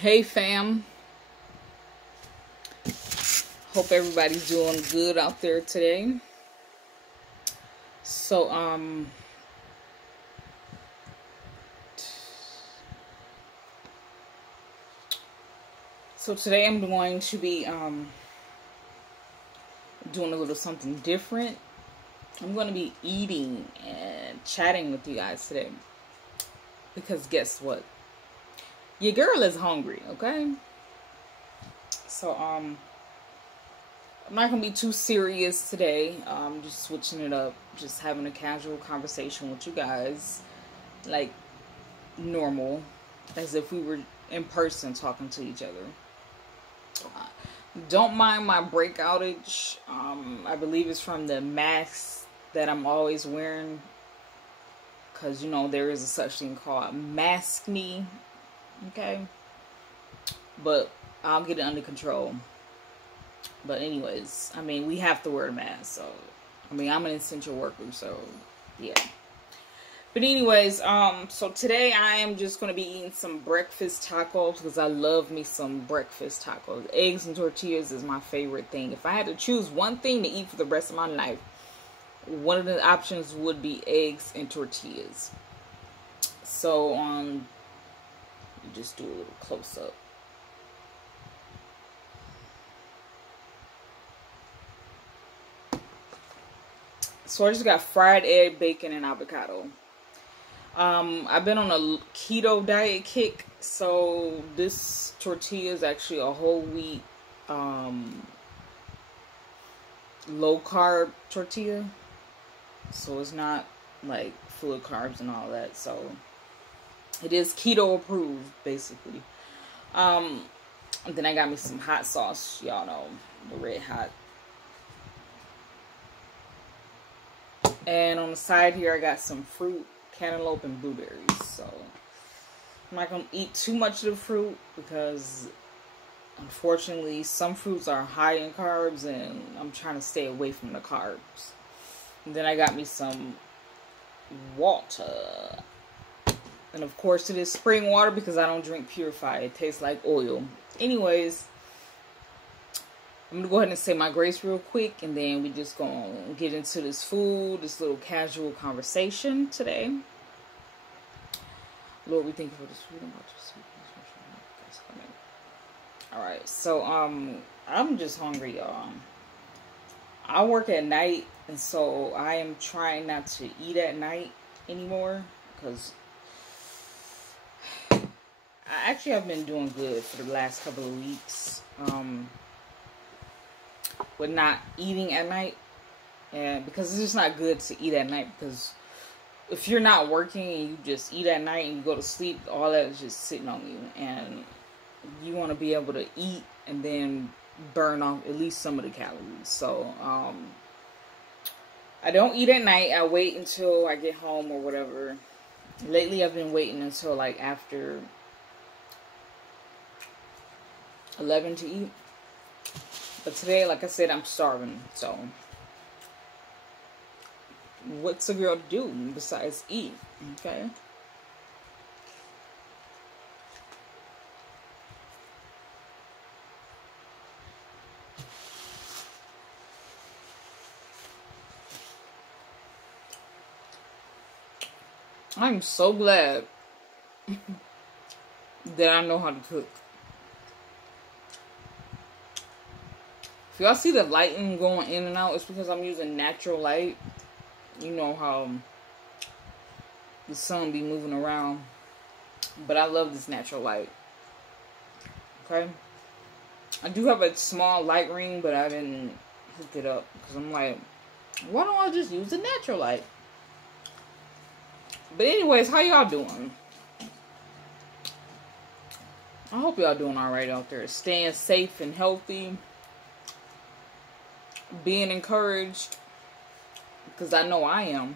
Hey fam, hope everybody's doing good out there today. So today I'm going to be doing a little something different. I'm going to be eating and chatting with you guys today. Because guess what? Your girl is hungry, okay? So I'm not going to be too serious today. Just switching it up, just having a casual conversation with you guys like normal, as if we were in person talking to each other. Don't mind my break outage. I believe it's from the mask that I'm always wearing, because you know there is a such thing called maskne. Okay, but I'll get it under control. But anyways, I mean, we have to wear a mask, so I mean, I'm an essential worker, so yeah. But anyways, so today I am just going to be eating some breakfast tacos because I love me some breakfast tacos. Eggs and tortillas is my favorite thing. If I had to choose one thing to eat for the rest of my life, one of the options would be eggs and tortillas. So, just do a little close up. So I just got fried egg, bacon, and avocado. I've been on a keto diet kick, so this tortilla is actually a whole wheat, low carb tortilla. So it's not like full of carbs and all that. So it is keto approved, basically. And then I got me some hot sauce. Y'all know, the red hot. And on the side here, I got some fruit. Cantaloupe and blueberries. So I'm not gonna eat too much of the fruit because unfortunately some fruits are high in carbs and I'm trying to stay away from the carbs. And then I got me some water, and of course it is spring water because I don't drink purified. It tastes like oil. Anyways, I'm gonna go ahead and say my grace real quick, and then we just gonna get into this food, this little casual conversation today. Lord, we thank you for this food. Alright, so I'm just hungry, y'all. I work at night, and so I am trying not to eat at night anymore, because I actually have been doing good for the last couple of weeks. With not eating at night, and because it's just not good to eat at night, because if you're not working and you just eat at night and you go to sleep, all that is just sitting on you, and you want to be able to eat and then burn off at least some of the calories. So I don't eat at night. I wait until I get home or whatever. Lately I've been waiting until like after 11 to eat. But today, like I said, I'm starving, so what's a girl do besides eat, okay? I'm so glad that I know how to cook. If y'all see the lighting going in and out, it's because I'm using natural light. You know how the sun be moving around. But I love this natural light. Okay? I do have a small light ring, but I didn't hook it up. Because I'm like, why don't I just use the natural light? But anyways, how y'all doing? I hope y'all doing alright out there. Staying safe and healthy. Being encouraged, because I know I am.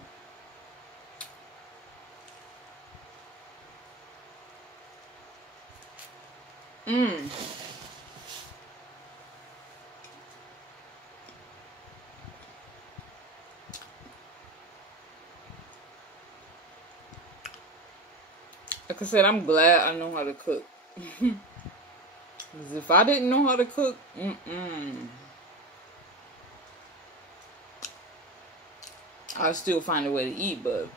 Like I said, I'm glad I know how to cook. 'Cause if I didn't know how to cook, I'd still find a way to eat, but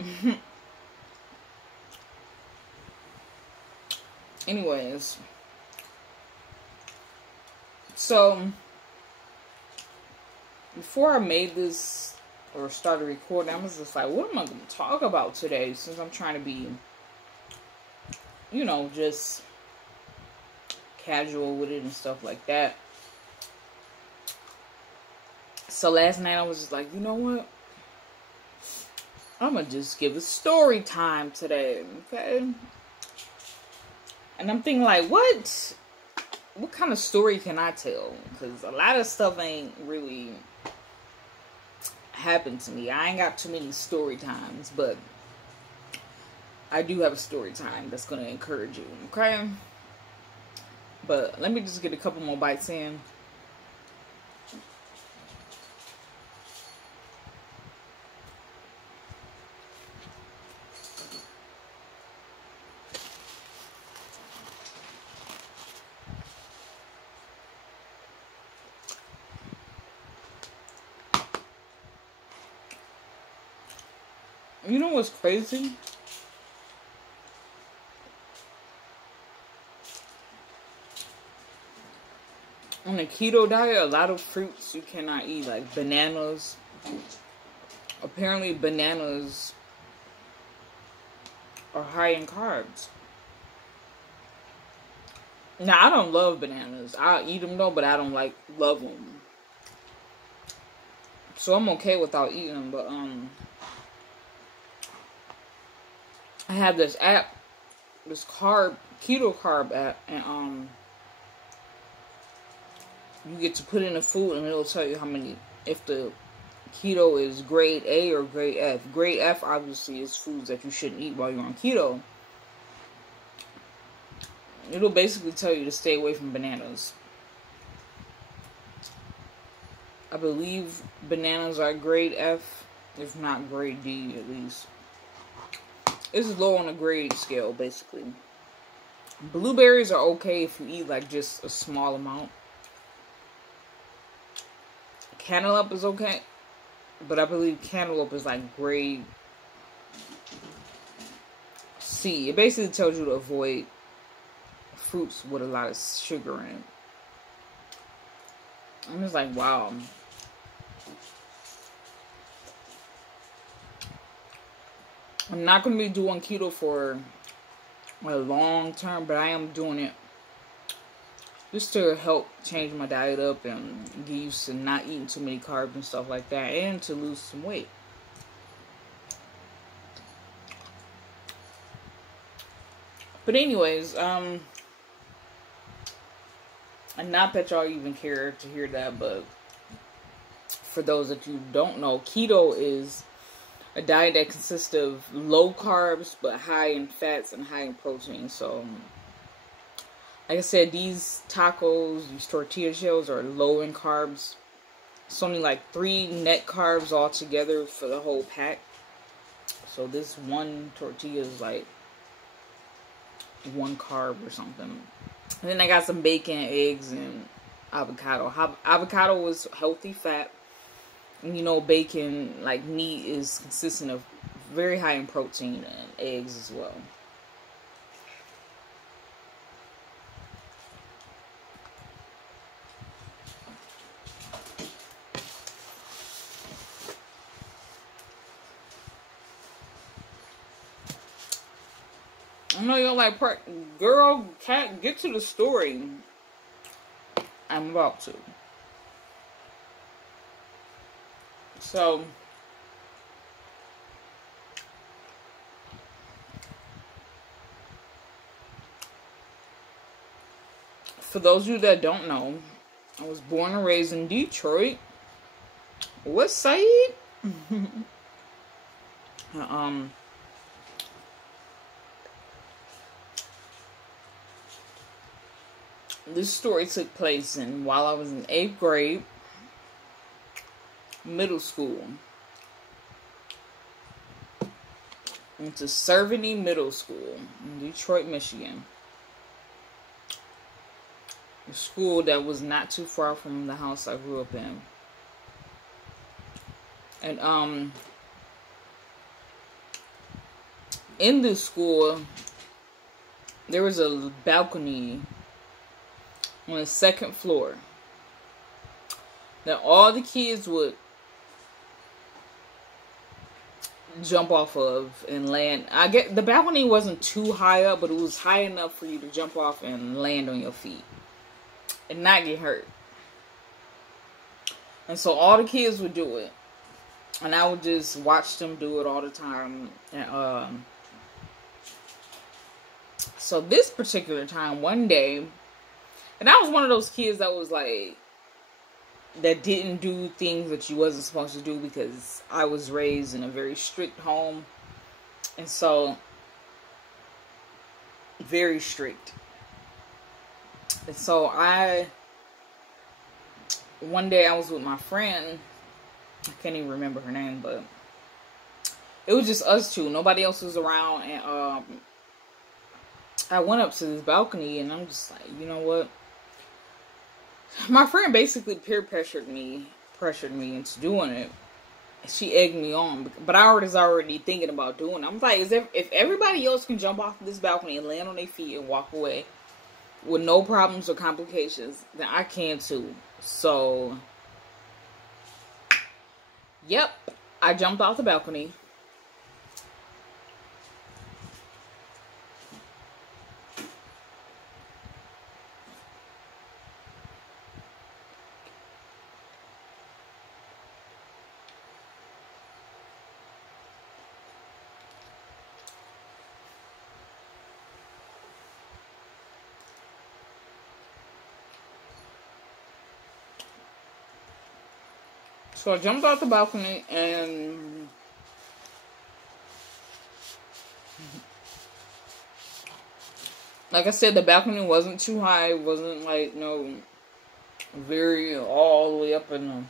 anyways. So before I made this or started recording, I was just like, what am I going to talk about today? Since I'm trying to be, you know, just casual with it and stuff like that. So last night I was just like, you know what? I'm going to just give a story time today, okay? And I'm thinking like, what kind of story can I tell? Because a lot of stuff ain't really happened to me. I ain't got too many story times, but I do have a story time that's going to encourage you, okay? But let me just get a couple more bites in. You know what's crazy? On a keto diet, a lot of fruits you cannot eat, like bananas. Apparently, bananas are high in carbs. Now, I don't love bananas. I'll eat them though, but I don't love them. So I'm okay without eating them, but I have this app, this keto carb app, and you get to put in a food and it'll tell you how many, if the keto is grade A or grade F. Grade F obviously is foods that you shouldn't eat while you're on keto. It'll basically tell you to stay away from bananas. I believe bananas are grade F, if not grade D at least. It's low on the grade scale, basically. Blueberries are okay if you eat like just a small amount. Cantaloupe is okay, but I believe cantaloupe is like grade C. It basically tells you to avoid fruits with a lot of sugar in it. I'm just like, wow. I'm not going to be doing keto for a long term, but I am doing it just to help change my diet up and get used to not eating too many carbs and stuff like that, and to lose some weight. But anyways, and not that y'all even care to hear that, but for those that you don't know, keto is a diet that consists of low carbs but high in fats and high in protein. So, like I said, these tacos, these tortilla shells are low in carbs. It's only like 3 net carbs altogether for the whole pack. So this one tortilla is like 1 carb or something. And then I got some bacon, eggs, and avocado. Avocado is healthy fat. And you know, bacon, like meat, is consistent of very high in protein, and eggs as well. I know you're like, girl, cat, get to the story. I'm about to. So, for those of you that don't know, I was born and raised in Detroit. West Side. This story took place while I was in 8th grade, middle school. Went to Cerveny Middle School in Detroit, Michigan. a school that was not too far from the house I grew up in. And in this school, there was a balcony on the second floor that all the kids would jump off of and land. I get the balcony wasn't too high up, but it was high enough for you to jump off and land on your feet and not get hurt. And so all the kids would do it, and I would just watch them do it all the time. And so this particular time, one day, and I was one of those kids that was like, that didn't do things that you wasn't supposed to do, because I was raised in a very strict home. And so, very strict. And so one day I was with my friend, I can't even remember her name, but it was just us two. Nobody else was around. And I went up to this balcony, and I'm just like, you know what? My friend basically peer pressured me into doing it. She egged me on, but I was already thinking about doing it. I'm like, if everybody else can jump off this balcony and land on their feet and walk away with no problems or complications, then I can too. So, yep, I jumped off the balcony. So I jumped off the balcony, and like I said, the balcony wasn't too high. It wasn't like very all the way up in the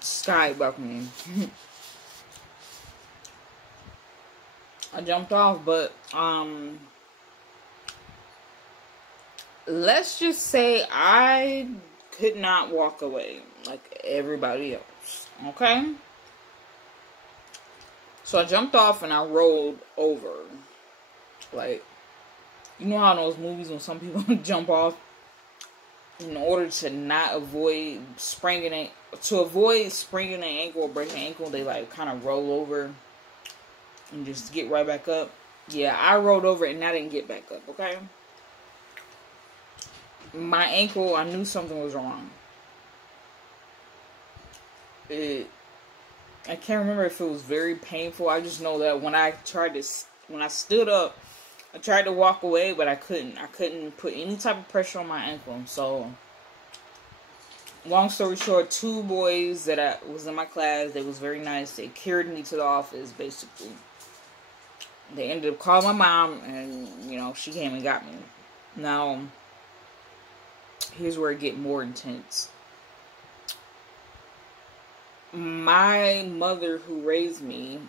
sky balcony. I jumped off, but let's just say I could not walk away like everybody else. Okay? So I jumped off and I rolled over. Like, you know how in those movies when some people jump off in order to not avoid spraining an ankle or breaking an ankle, they like kind of roll over and just get right back up. Yeah, I rolled over and I didn't get back up, okay? My ankle, I knew something was wrong. I can't remember if it was very painful. I just know that when I stood up, I tried to walk away, but I couldn't. I couldn't put any type of pressure on my ankle. So, long story short, 2 boys that was in my class, they was very nice. They carried me to the office, basically. They ended up calling my mom, and, she came and got me. Now, here's where it get more intense. My mother who raised me,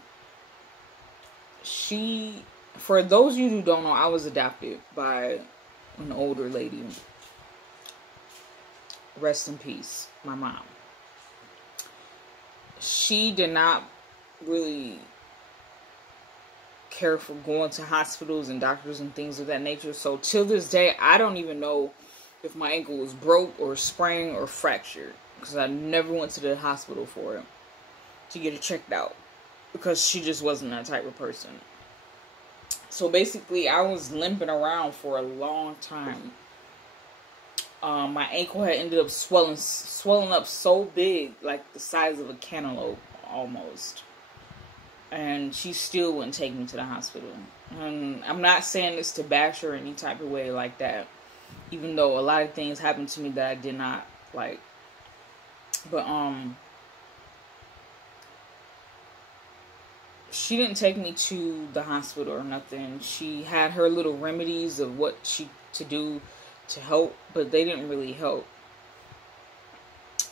for those of you who don't know, I was adopted by an older lady. Rest in peace, my mom. She did not really care for going to hospitals and doctors and things of that nature. So till this day, I don't even know if my ankle was broke or sprained or fractured, because I never went to the hospital for it to get it checked out, because she just wasn't that type of person. So basically, I was limping around for a long time. My ankle had ended up swelling up so big, like the size of a cantaloupe almost. And she still wouldn't take me to the hospital. And I'm not saying this to bash her any type of way like that, even though a lot of things happened to me that I did not like. But she didn't take me to the hospital or nothing. She had her little remedies of what to do to help, but they didn't really help.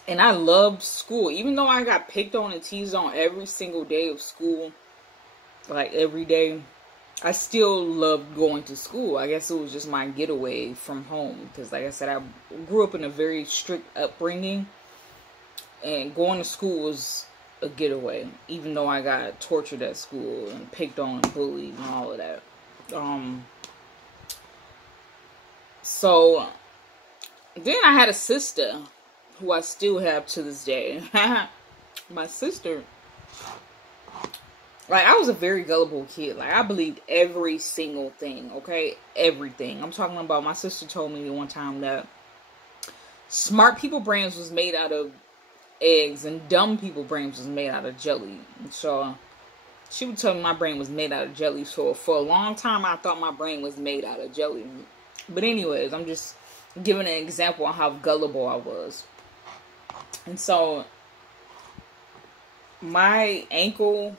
And I loved school, even though I got picked on and teased on every single day of school, like every day. I still loved going to school. I guess it was just my getaway from home. Because like I said, I grew up in a very strict upbringing. And going to school was a getaway. Even though I got tortured at school and picked on and bullied and all of that. So, then I had a sister who I still have to this day. My sister, like, I was a very gullible kid. Like, I believed every single thing, okay? Everything. I'm talking about, my sister told me one time that smart people brains was made out of eggs and dumb people brains was made out of jelly. And so, she would tell me my brain was made out of jelly. So, for a long time, I thought my brain was made out of jelly. But anyways, I'm just giving an example on how gullible I was. And so, my ankle,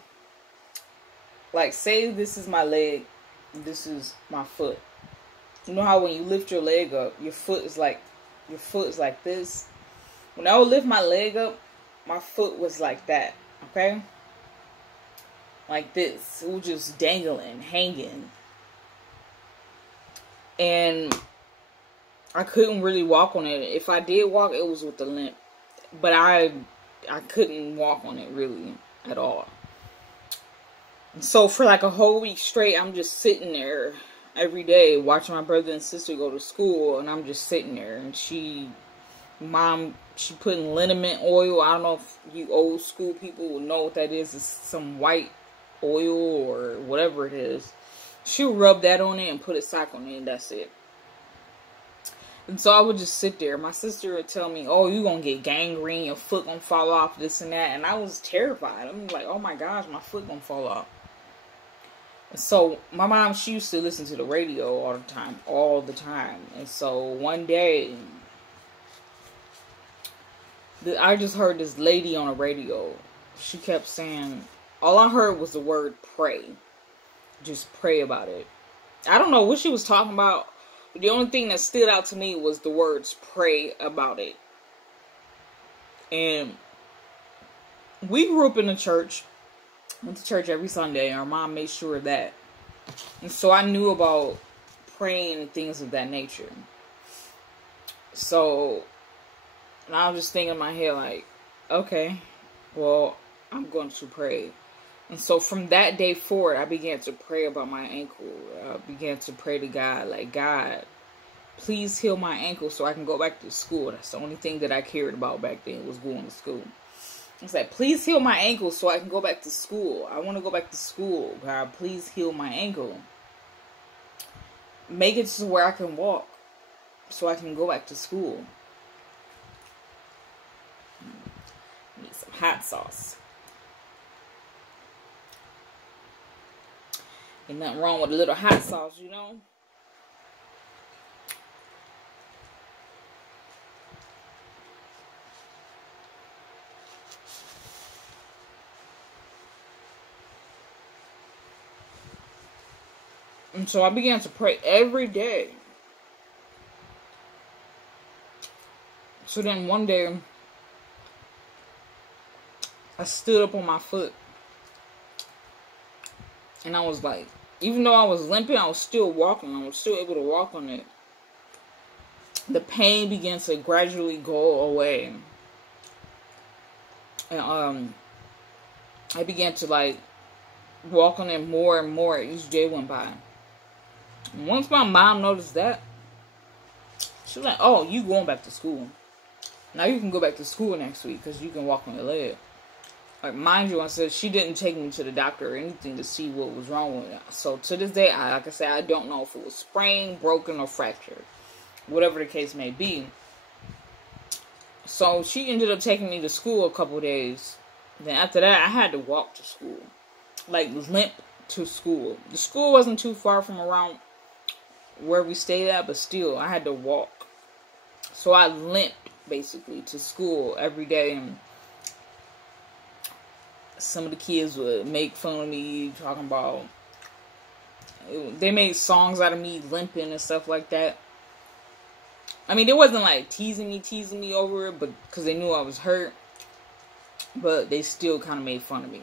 like, say this is my leg, this is my foot. You know how when you lift your leg up, your foot is like this? When I would lift my leg up, my foot was like that, okay? Like this. It was just dangling, hanging. And I couldn't really walk on it. If I did walk, it was with a limp. But I couldn't walk on it really at all. So for like a whole week straight, I'm just sitting there every day watching my brother and sister go to school. And I'm just sitting there. And she putting liniment oil. I don't know if you old school people will know what that is. It's some white oil or whatever it is. She'll rub that on it and put a sock on it, and that's it. And so I would just sit there. My sister would tell me, oh, you're going to get gangrene, your foot going to fall off, this and that. And I was terrified. I'm like, oh my gosh, my foot going to fall off. And so my mom, she used to listen to the radio all the time. And so one day, I just heard this lady on the radio. She kept saying, all I heard was the word pray. Just pray about it. I don't know what she was talking about. But the only thing that stood out to me was the words pray about it. And we grew up in the church. Went to church every Sunday. Our mom made sure of that. And so I knew about praying and things of that nature. So, and I was just thinking in my head like, okay, well, I'm going to pray. And so from that day forward, I began to pray about my ankle. I began to pray to God, like, God, please heal my ankle so I can go back to school. That's the only thing that I cared about back then, was going to school. I said, please heal my ankle so I can go back to school. I want to go back to school. God, please heal my ankle. Make it to where I can walk so I can go back to school. Need some hot sauce. Ain't nothing wrong with a little hot sauce, you know? And so I began to pray every day. So then one day, I stood up on my foot. And I was like, even though I was limping, I was still walking. I was still able to walk on it. The pain began to gradually go away. And I began to like walk on it more and more as each day went by. And once my mom noticed that, she was like, oh, you going back to school. Now you can go back to school next week because you can walk on your leg. Like, mind you, I said she didn't take me to the doctor or anything to see what was wrong with it. So, to this day, like I said, I don't know if it was sprained, broken, or fractured. Whatever the case may be. So, she ended up taking me to school a couple days. Then after that, I had to walk to school. Like, limp to school. The school wasn't too far from around where we stayed at, but still, I had to walk. So, I limped, basically, to school every day. And some of the kids would make fun of me, talking about, they made songs out of me limping and stuff like that. I mean, they wasn't like teasing me over it, but because they knew I was hurt. But they still kind of made fun of me.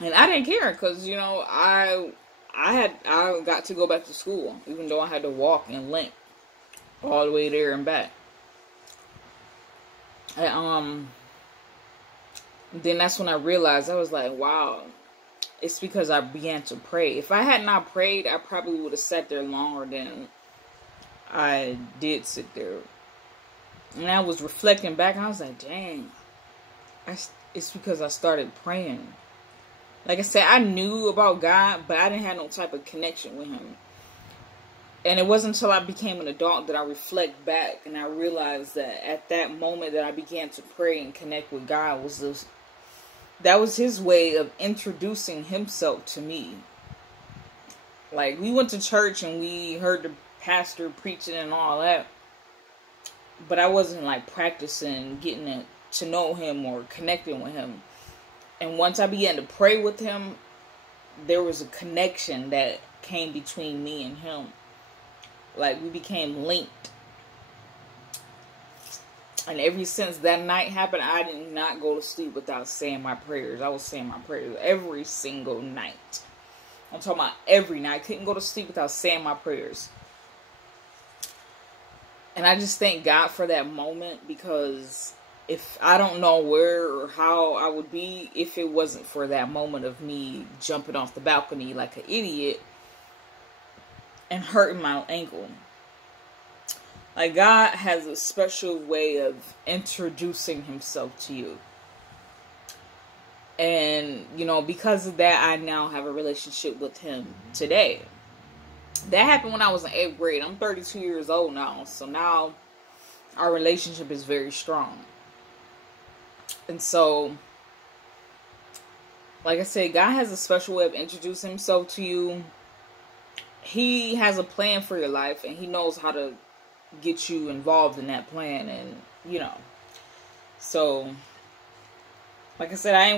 And I didn't care because, you know, I got to go back to school, even though I had to walk and limp all the way there and back. And, then that's when I realized, I was like, wow, it's because I began to pray. If I had not prayed, I probably would have sat there longer than I did sit there. And I was reflecting back, and I was like, dang, it's because I started praying. Like I said, I knew about God, but I didn't have no type of connection with him. And it wasn't until I became an adult that I reflect back and I realized that at that moment that I began to pray and connect with God that was his way of introducing himself to me. Like, we went to church and we heard the pastor preaching and all that, but I wasn't like practicing getting to know him or connecting with him. And once I began to pray with him, there was a connection that came between me and him. Like, we became linked. And ever since that night happened, I did not go to sleep without saying my prayers. I was saying my prayers every single night. I'm talking about every night. I couldn't go to sleep without saying my prayers. And I just thank God for that moment, because if I don't know where or how I would be if it wasn't for that moment of me jumping off the balcony like an idiot and hurting my ankle. Like, God has a special way of introducing himself to you. And, you know, because of that, I now have a relationship with him today. That happened when I was in 8th grade. I'm 32 years old now. So now our relationship is very strong. And so, like I said, God has a special way of introducing himself to you. He has a plan for your life, and he knows how to get you involved in that plan. And, you know, so, like I said, I ain't